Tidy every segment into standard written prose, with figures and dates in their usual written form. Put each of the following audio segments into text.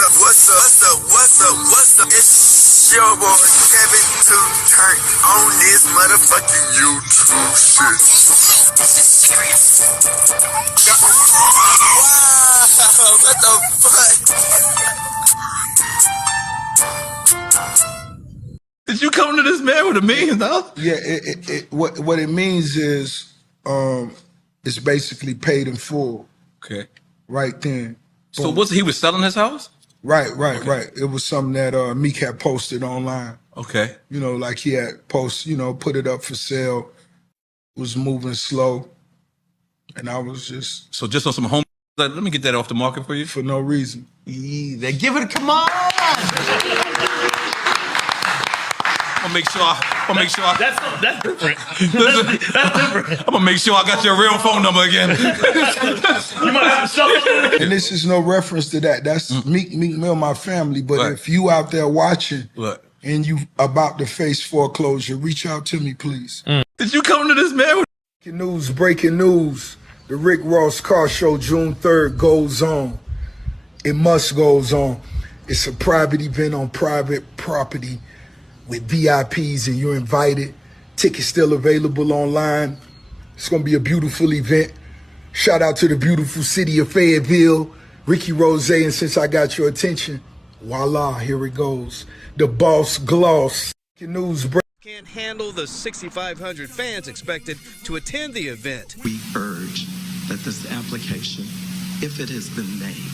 What's up? It's your boy Kevin to turn on this motherfucking YouTube shit. This is serious. Wow, what the fuck? Did you come to this man with $1 million? Yeah, what it means is it's basically paid in full. Okay. Right then. So he was selling his house? Right. It was something that Meek had posted online. Okay. You know, like he had put it up for sale, was moving slow. And I was just... So just on some home... Let me get that off the market for you. For no reason. They give it... Come on! I'm gonna make sure I... That's different. That's different. I'm gonna make sure I got your real phone number again. You might have to show it. And this is no reference to that. That's Meek Mill, my family. But if you out there watching and you about to face foreclosure, reach out to me, please. Did you come to this man with... Breaking news. The Rick Ross Car Show, June 3rd, goes on. It must goes on. It's a private event on private property with VIPs, and you're invited. Tickets still available online. It's gonna be a beautiful event. Shout out to the beautiful city of Fayetteville, Ricky Rose, and since I got your attention, voila, here it goes. The Boss Gloss. News break. Can't handle the 6,500 fans expected to attend the event. We urge that this application, if it has been made,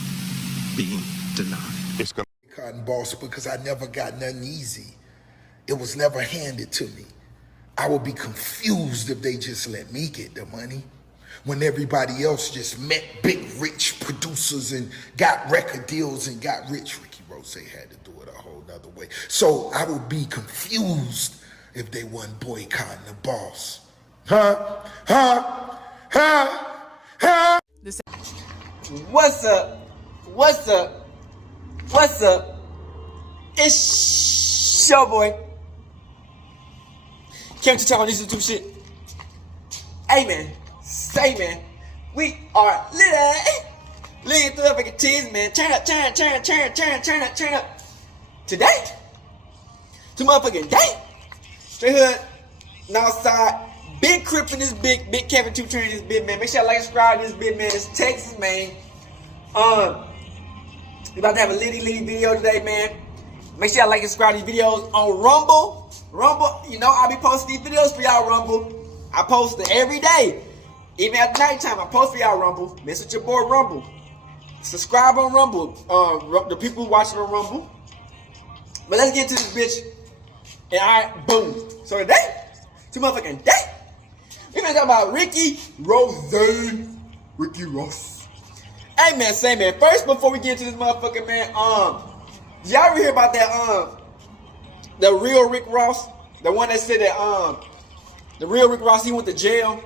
be denied. It's gonna be Cotton Boss because I never got nothing easy. It was never handed to me. I would be confused if they just let me get the money when everybody else just met big, rich producers and got record deals and got rich. Ricky Rose had to do it a whole nother way. So I would be confused if they wasn't boycotting the boss. What's up? It's your boy. Came to talk on this YouTube shit. Hey man, we are lit through the fucking teas, man. Turn up. Today, to motherfucking day. Straight hood, Northside, big Crip in this big Kevin 2 Trynna in this big man. Make sure y'all like, subscribe to this big man. It's Texas, man. We about to have a litty video today, man. Make sure y'all like and subscribe to these videos on Rumble. You know I'll be posting these videos for y'all, Rumble. I post it every day. Even at nighttime, I post for y'all, Rumble. Mess with your boy, Rumble. Subscribe on Rumble. The people who watching on Rumble. But let's get to this bitch. And alright, boom. So today, motherfucking day, we're gonna talk about Ricky Ross. Hey man, first before we get into this motherfucking man, y'all ever hear about that the real Rick Ross? The one that said that the real Rick Ross, he went to jail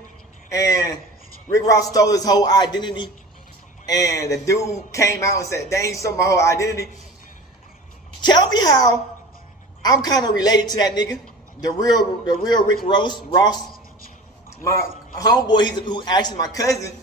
and Rick Ross stole his whole identity, and the dude came out and said, dang, he stole my whole identity. Tell me how I'm kind of related to that nigga, the real Rick Ross. My homeboy, who actually my cousin,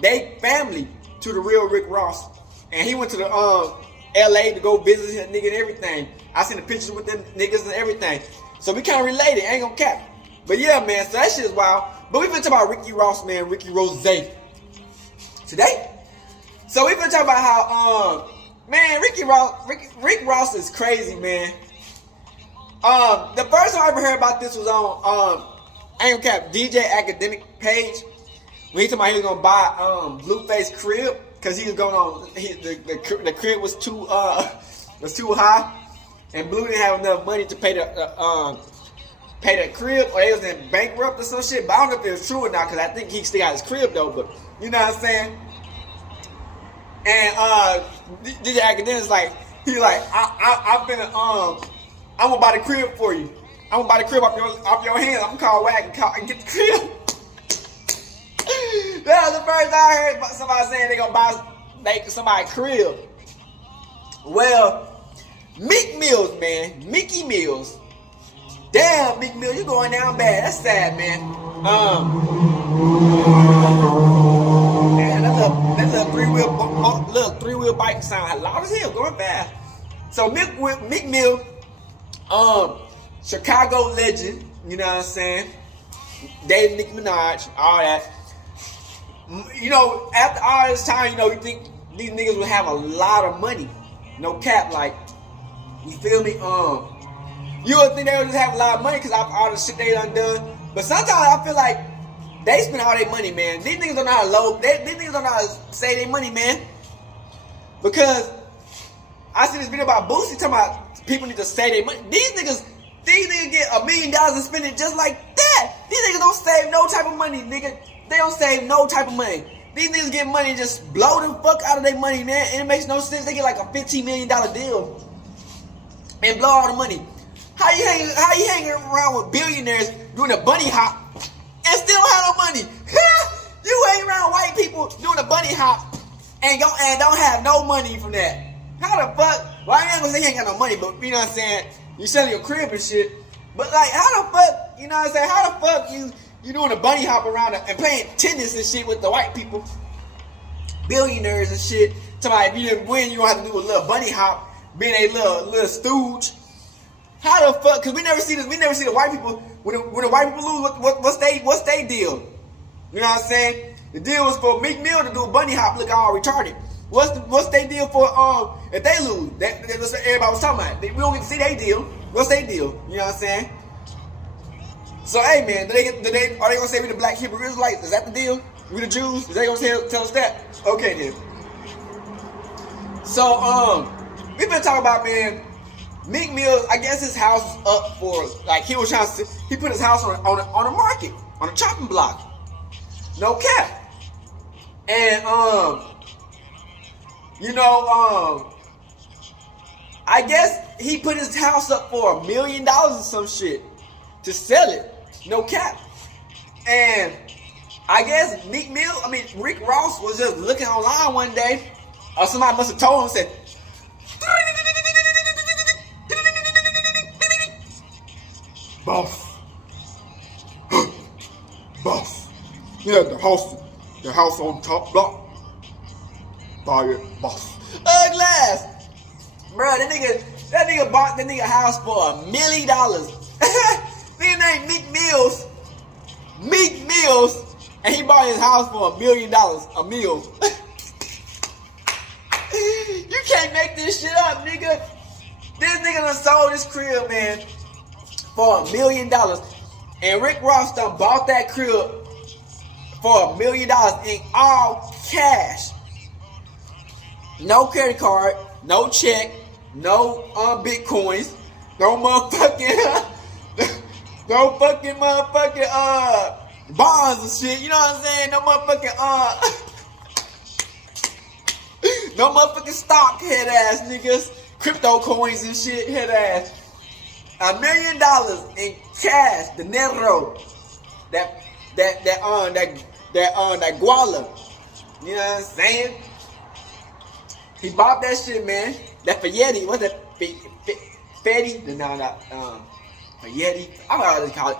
they family to the real Rick Ross, and he went to the LA to go visit his nigga and everything. I seen the pictures with them niggas and everything, so we kind of related. Ain't gonna cap, but yeah, man. So that shit is wild. But we been talking about Ricky Ross, man, Ricky Rose today. So we been talking about how man, Rick Ross is crazy, man. The first time I ever heard about this was on ain't gonna cap, DJ Academic page, when he told me he was gonna buy Blueface crib because he was going on the crib was too high, and Blue didn't have enough money to pay the crib, or he was in bankrupt or some shit. But I don't know if it was true or not, because I think he still got his crib though. But you know what I'm saying? And DJ Academic's like, he like, I'm gonna buy the crib for you. I'm gonna buy the crib off your hands. I'm gonna call Wack and get the crib. That was the first time I heard about somebody saying they gonna buy somebody's crib. Well, Meek Mills, man. Mickey Mills. Damn, Meek Mills, you going down bad. That's sad, man. Man, that little three-wheel bike sound loud as hell, going fast. So Meek Mill, Chicago legend, you know what I'm saying? Dated Nicki Minaj, all that. You know, after all this time, you know, you think these niggas would have a lot of money. No cap, like, you feel me? You would think they would just have a lot of money because of all the shit they done. But sometimes I feel like they spend all their money, man. These niggas don't know how to these niggas don't know how to save their money, man. Because I see this video about Boosie talking about people need to save their money. These niggas get $1 million and spend it just like that. These niggas don't save no type of money, nigga. They don't save no type of money. These niggas get money and just blow the fuck out of their money, man. And it makes no sense. They get like a $15 million deal and blow all the money. How you hanging around with billionaires doing a bunny hop and still don't have no money? You hang around white people doing a bunny hop and don't have no money from that. How the fuck? Well, I ain't gonna say you ain't got no money, but you know what I'm saying? You selling your crib and shit. But like, how the fuck? You know what I'm saying? How the fuck you doing a bunny hop around and playing tennis and shit with the white people, billionaires and shit? Somebody, if you didn't win, you gonna have to do a little bunny hop, being a little stooge. How the fuck? Cause we never see this. We never see the white people when the white people lose. What's they deal? You know what I'm saying? The deal was for Meek Mill to do a bunny hop, look all retarded. What's they deal for? If they lose, that's what everybody was talking about. We don't get to see they deal. What's they deal? You know what I'm saying? So hey man, are they gonna say we the black Hebrew Israelites? Is that the deal? We the Jews? Is they gonna tell us that? Okay then. So we've been talking about, man, Meek Mill. I guess his house is up for, like, he was trying to. He put his house on a market, on a chopping block. No cap. And you know, I guess he put his house up for $1 million or some shit to sell it. No cap. And I guess Rick Ross was just looking online one day, or somebody must have told him, said, boss, boss, yeah, the house on top block. Buy it, boss. Ugly ass. Bruh, that nigga bought that nigga house for $1 million. Nigga named Meek Mills, and he bought his house for $1 million a meal. You can't make this shit up, nigga. This nigga done sold his crib, man, for $1 million. And Rick Ross done bought that crib for $1 million in all cash. No credit card, no check, no bitcoins, no motherfucking, no fucking motherfucking bonds and shit. You know what I'm saying? No motherfucking no motherfucking stock, head ass niggas, crypto coins and shit, head ass. $1 million in cash, dinero, that guala. You know what I'm saying? He bought that shit, man. That Fayette, what's that? Fetty? No, not Fayette. I don't know how to call it.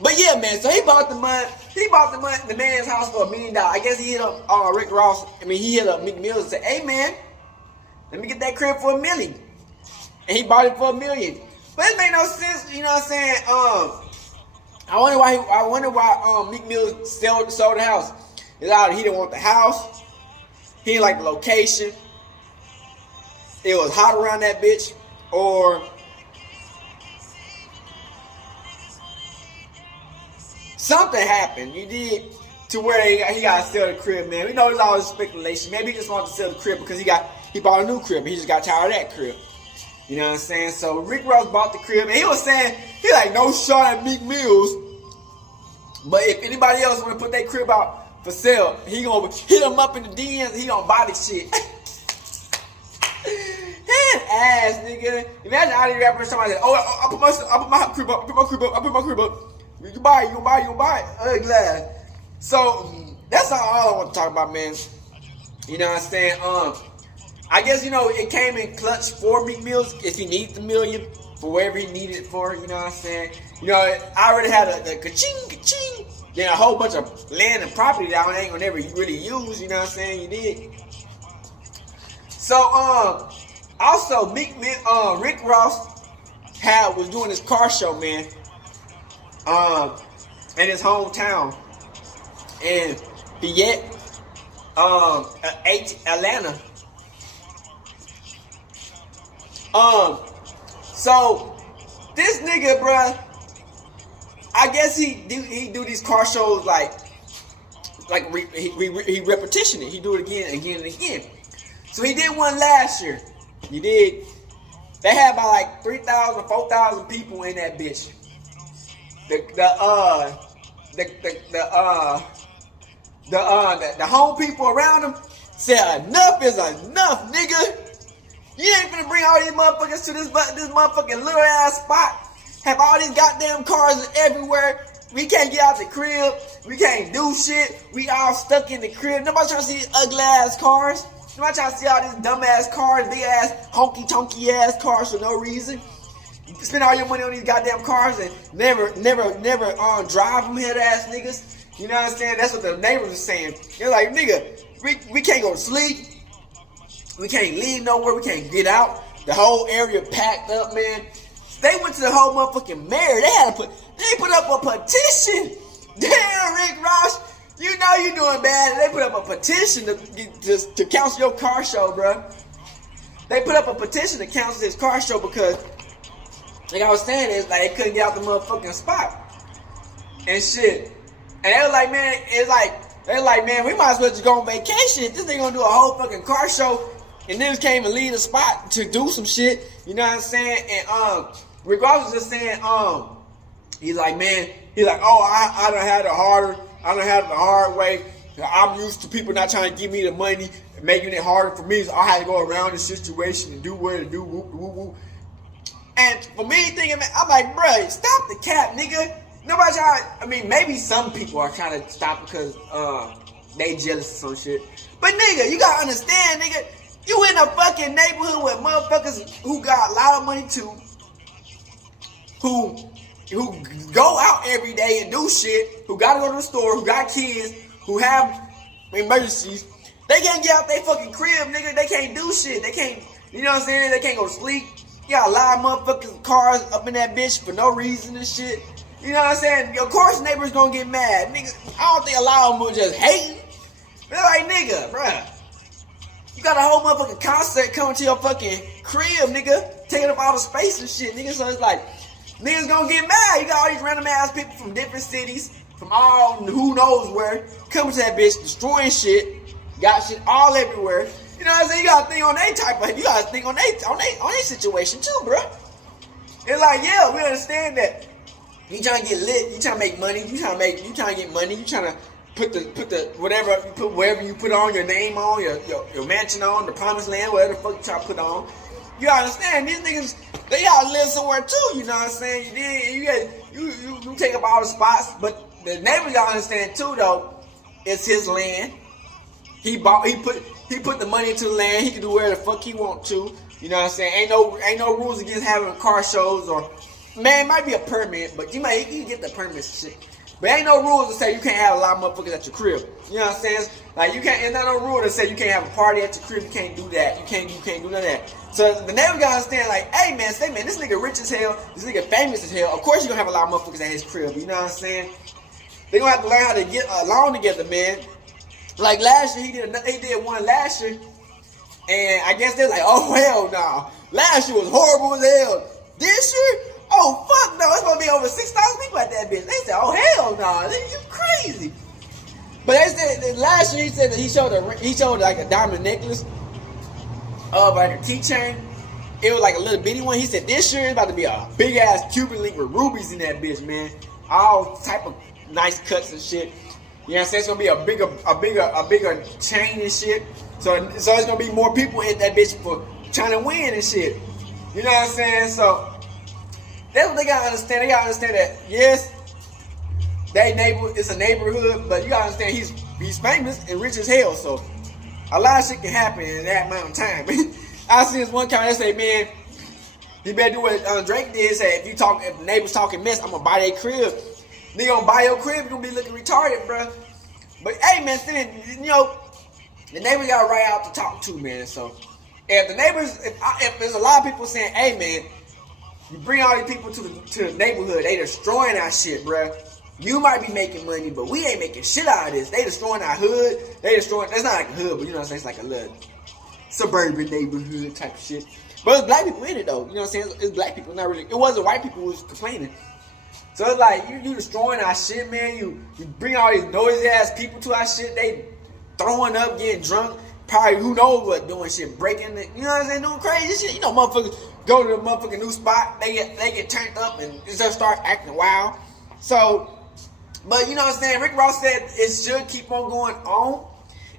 But yeah, man. So he bought the man's house for $1 million. I guess he hit up Rick Ross. He hit up Meek Mill and said, "Hey, man, let me get that crib for $1 million." And he bought it for $1 million. But it made no sense. You know what I'm saying? I wonder why Meek Mill sold the house. It's either he didn't want the house, he didn't like the location, it was hot around that bitch, or something happened. You did to where he got to sell the crib, man. We know there's always speculation. Maybe he just wanted to sell the crib because he bought a new crib. He just got tired of that crib. You know what I'm saying? So Rick Ross bought the crib, and he was saying he like no shot at Meek Mills, but if anybody else want to put their crib out for sale, he gonna hit him up in the DMs. He gonna buy the shit. Head ass nigga. Imagine all these rappers somebody said, "Oh, I put my crib up. I put my crib up. You can buy it. Ugly ass." So that's all I want to talk about, man. You know what I'm saying? I guess, you know, it came in clutch for Meek Mills if he needed the $1 million for wherever he needed it for. You know what I'm saying? You know, I already had the ka-ching, Then a whole bunch of land and property that I ain't gonna never really use, you know what I'm saying? You did. So, also, Meek, Rick Ross was doing his car show, man, in his hometown, in Fayette, Atlanta. So this nigga, bruh, I guess he do these car shows like he repetition it. He do it again and again. So he did one last year. He did. They had about like 3,000, 4,000 people in that bitch. The home people around him said enough is enough, nigga. You ain't finna bring all these motherfuckers to this motherfucking little ass spot. Have all these goddamn cars everywhere. We can't get out the crib. We can't do shit. We all stuck in the crib. Nobody trying to see these ugly ass cars. Nobody trying to see all these dumb ass cars, big ass, honky tonky ass cars for no reason. You spend all your money on these goddamn cars and never drive them, head ass niggas. You know what I'm saying? That's what the neighbors are saying. They're like, nigga, we can't go to sleep. We can't leave nowhere. We can't get out. The whole area packed up, man. They went to the whole motherfucking mayor. They put up a petition. Damn, Rick Ross, you know you doing bad. They put up a petition to cancel your car show, bro. They put up a petition to cancel this car show because, like I was saying, it's like they couldn't get out the motherfucking spot and shit. And they were like, man, man, we might as well just go on vacation. If this nigga gonna do a whole fucking car show and niggas can't even leave the spot to do some shit. You know what I'm saying? And Rick Ross was just saying, he's like, oh, I done had it the hard way. I'm used to people not trying to give me the money, making it harder for me, so I had to go around the situation and do what to do, whoop, whoop, whoop. And for me thinking, man, I'm like, bruh, stop the cap, nigga. Nobody trying. I mean, maybe some people are trying to stop because they jealous or some shit. But nigga, you gotta understand, nigga. You in a fucking neighborhood with motherfuckers who got a lot of money too, who go out every day and do shit, who gotta go to the store, who got kids, who have emergencies. They can't get out their fucking crib, nigga. They can't do shit. They can't, you know what I'm saying? They can't go to sleep. You got a lot of motherfucking cars up in that bitch for no reason and shit. You know what I'm saying? Of course neighbors gonna get mad. Nigga, I don't think a lot of them will just hate. They're like, nigga, bruh. You got a whole motherfucking concert coming to your fucking crib, nigga. Taking up all the space and shit, nigga. So it's like, niggas gonna get mad. You got all these random ass people from different cities, from all who knows where, coming to that bitch, destroying shit. Got shit all everywhere. You know what I'm saying? You gotta think on they type of, you gotta think on they situation too, bruh. It's like, yeah, we understand that. You trying to get lit, you trying to make money, you trying to get money, you trying to put the whatever you put on your name on, your mansion on, the promised land, whatever the fuck you trying to put on. You understand, these niggas, they gotta live somewhere too, you know what I'm saying? You take up all the spots, but the neighbors gotta understand too though, it's his land. He put the money into the land, he can do whatever the fuck he want to. You know what I'm saying? Ain't no rules against having car shows or, man, it might be a permit, but you can get the permits and shit. But ain't no rules to say you can't have a lot of motherfuckers at your crib. You know what I'm saying? Like, you can't, there's not no rule to say you can't have a party at your crib, you can't do that. You can't do none of that. So the neighbor gotta understand, like, hey man, this nigga rich as hell, this nigga famous as hell. Of course you're gonna have a lot of motherfuckers at his crib, you know what I'm saying? They gonna have to learn how to get along together, man. Like last year, he did one last year, and I guess they're like, oh hell no. Last year was horrible as hell. This year, oh fuck no, it's gonna be over 6,000 people at that bitch. They said, oh hell no, you crazy. But they said last year he said that he showed like a diamond necklace of like a keychain. It was like a little bitty one. He said this year it's about to be a big ass Cuban link with rubies in that bitch, man. All type of nice cuts and shit. You know what I'm saying? It's gonna be a bigger chain and shit. So it's gonna be more people hit that bitch for trying to win and shit. You know what I'm saying? So that's what they gotta understand. They gotta understand that yes, it's a neighborhood, but you gotta understand he's famous and rich as hell. So a lot of shit can happen in that amount of time. I see this one comment that say, man, you better do what Drake did. Say if the neighbors talking mess, I'm gonna buy their crib. Nigga gonna buy your crib, you gonna be looking retarded, bro. But hey, man, you know, the neighbors got right out to talk to, man. So if the neighbors, if there's a lot of people saying, hey, man, you bring all these people to the neighborhood, they destroying our shit, bro. You might be making money, but we ain't making shit out of this. They destroying our hood. They destroying, that's not like a hood, but you know what I'm saying? It's like a little suburban neighborhood type of shit. But it's black people in it, though. You know what I'm saying? It's black people, not really. It wasn't white people who was complaining. So it's like, you destroying our shit, man. You bring all these noisy ass people to our shit. They throwing up, getting drunk. Probably who knows what, doing shit, breaking it. You know what I'm saying? Doing crazy shit. You know, motherfuckers go to the motherfucking new spot. They get turned up and just start acting wild. So, but you know what I'm saying? Rick Ross said it should keep on going on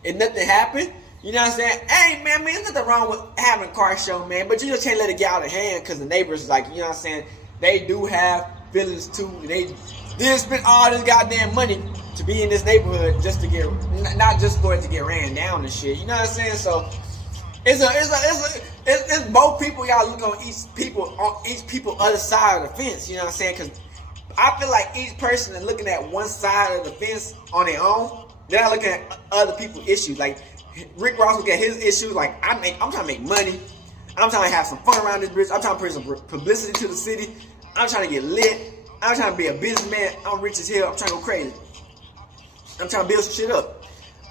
and nothing happened. You know what I'm saying? Hey, man, there's nothing wrong with having a car show, man. But you just can't let it get out of hand because the neighbors, like, you know what I'm saying? They do have feelings too. They didn't spend all this goddamn money to be in this neighborhood just to get, not just for it to get ran down and shit. You know what I'm saying? So it's both people. Y'all look on each people other side of the fence. You know what I'm saying? Because I feel like each person is looking at one side of the fence on their own. They're not looking at other people's issues. Like Rick Ross look at his issues. Like I'm trying to make money. I'm trying to have some fun around this bitch. I'm trying to bring some publicity to the city. I'm trying to get lit. I'm trying to be a businessman. I'm rich as hell. I'm trying to go crazy. I'm trying to build some shit up.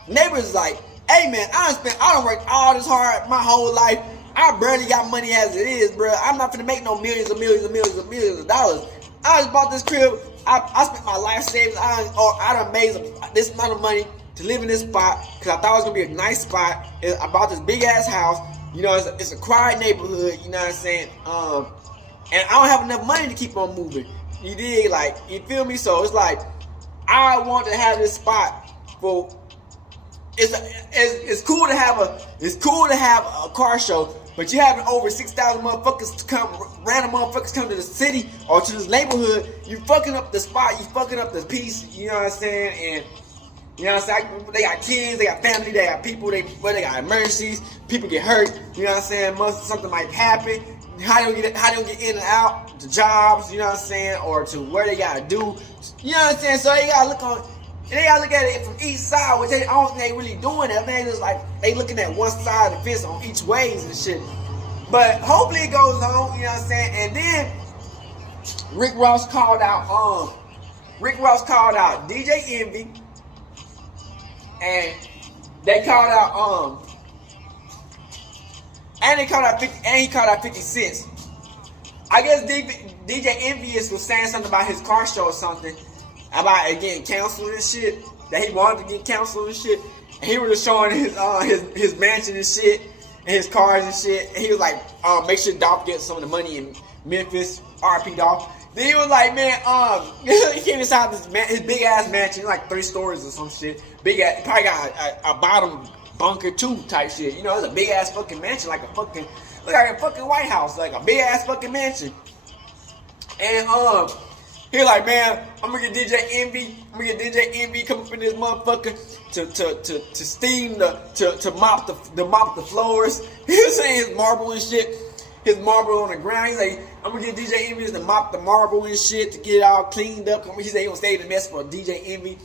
Neighbors is like, hey man, I done worked all this hard my whole life. I barely got money as it is, bro. I'm not finna make no millions of dollars. I just bought this crib. I spent my life savings. I done made this amount of money to live in this spot because I thought it was gonna be a nice spot. I bought this big ass house. You know, it's a quiet neighborhood. You know what I'm saying? And I don't have enough money to keep on moving. You dig? Like, you feel me? So it's like, I want to have this spot for. It's cool to have a car show, but you having over 6,000 motherfuckers to come, random motherfuckers come to the city or to this neighborhood. You fucking up the spot. You fucking up the peace. You know what I'm saying? And you know what I'm saying? They got kids, they got family, they got people. They got emergencies. People get hurt. You know what I'm saying? Something might happen. How they get in and out to jobs, you know what I'm saying, or to where they gotta do, you know what I'm saying. So they gotta look at it from each side, which I don't think they really doing it. I think it's like they looking at one side of the fence on each ways and shit. But hopefully it goes on, you know what I'm saying. And then Rick Ross called out DJ Envy, and they called out And he called out 50 Cent. I guess DJ Envious was saying something about his car show or something. About it getting canceled and shit. That he wanted to get canceled and shit. And he was just showing his mansion and shit. And his cars and shit. And he was like, make sure Dolph gets some of the money in Memphis. RP Dolph. Then he was like, man, he came inside his big ass mansion, like 3 stories or some shit. Big ass, probably got a bottom bunker 2 type shit. You know, it's a big ass fucking mansion, like a fucking White House, like a big ass fucking mansion. And he was like, man, I'm gonna get DJ Envy come up in this motherfucker to steam to mop the floors. He was saying his marble and shit. His marble on the ground. He's like, I'm gonna get DJ Envy to mop the marble and shit to get it all cleaned up. He said he gonna stay in the mess for DJ Envy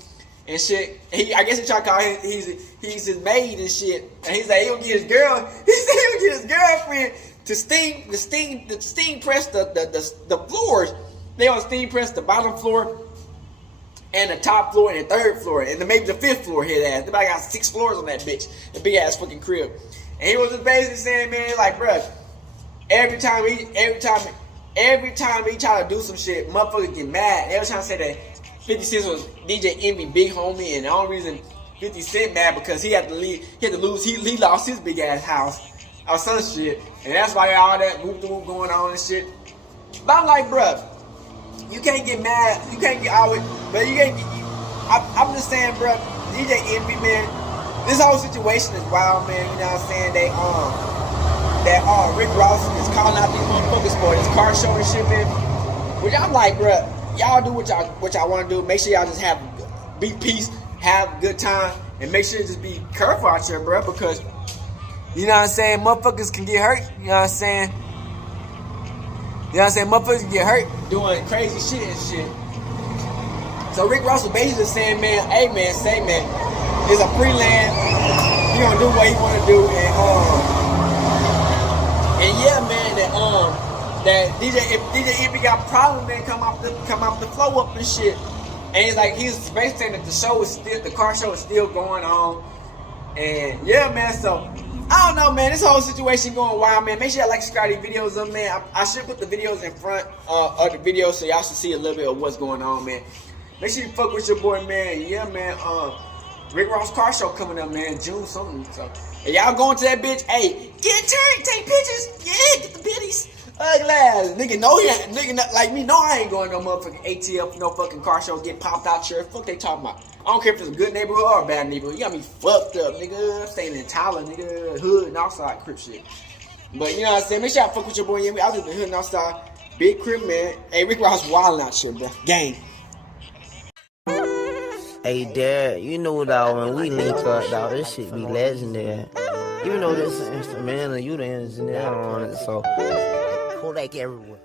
and shit. I guess he tried to call him he's his maid and shit. And he's like, he'll get his girl. He said he'll get his girlfriend to steam press the floors. They gonna steam press the bottom floor and the top floor and the 3rd floor and maybe the 5th floor. His ass. They got 6 floors on that bitch. The big ass fucking crib. And he was just basically saying, man, like, bruh. Every time he try to do some shit, motherfuckers get mad. They was trying to say that 50 Cent was DJ Envy big homie, and the only reason 50 Cent mad because he had to lose. He lost his big ass house or some shit, and that's why all that whoop going on and shit. But I'm like, bruh, you can't get mad. You can't get always, but you can't. I'm just saying, bruh, DJ Envy, man. This whole situation is wild, man. You know what I'm saying? That Rick Ross is calling out these motherfuckers for this car show and shit, man. Which I'm like, bruh, y'all do what y'all want to do. Make sure y'all just be peace, have a good time, and make sure to just be careful out here, bruh, because you know what I'm saying, motherfuckers can get hurt. You know what I'm saying? You know what I'm saying? Motherfuckers can get hurt doing crazy shit and shit. So Rick Ross was basically saying, man, hey man, say man, it's a free land. He gonna do what he wanna do, and yeah, man, that DJ, if DJ Envy got a problem, man, come off the flow up and shit. And it's like he's basically saying that the car show is still going on. And yeah, man, so I don't know, man, this whole situation going wild, man. Make sure y'all like subscribe to these videos up, man. I should put the videos in front of the video so y'all should see a little bit of what's going on, man. Make sure you fuck with your boy, man. Yeah, man, Rick Ross car show coming up, man, June something. So if y'all going to that bitch, hey, get turned, take pictures, yeah, get the biddies. Ugly ass. Nigga, no, nigga not like me, no, I ain't going to no motherfucking ATL, no fucking car show, get popped out here. Fuck they talking about. I don't care if it's a good neighborhood or a bad neighborhood. You got me fucked up, nigga. I'm staying in Tyler, nigga, hood and outside crip shit. But you know what I'm saying? Make sure y'all fuck with your boy. I was in the hood and outside. Big crib, man. Hey, Rick Ross wildin' out here, bro. Gang. Hey, Dad, you know, dog, when we link up, dog, this shit be legendary. You know this instrumental, you the engineer on it, so Kodak everywhere.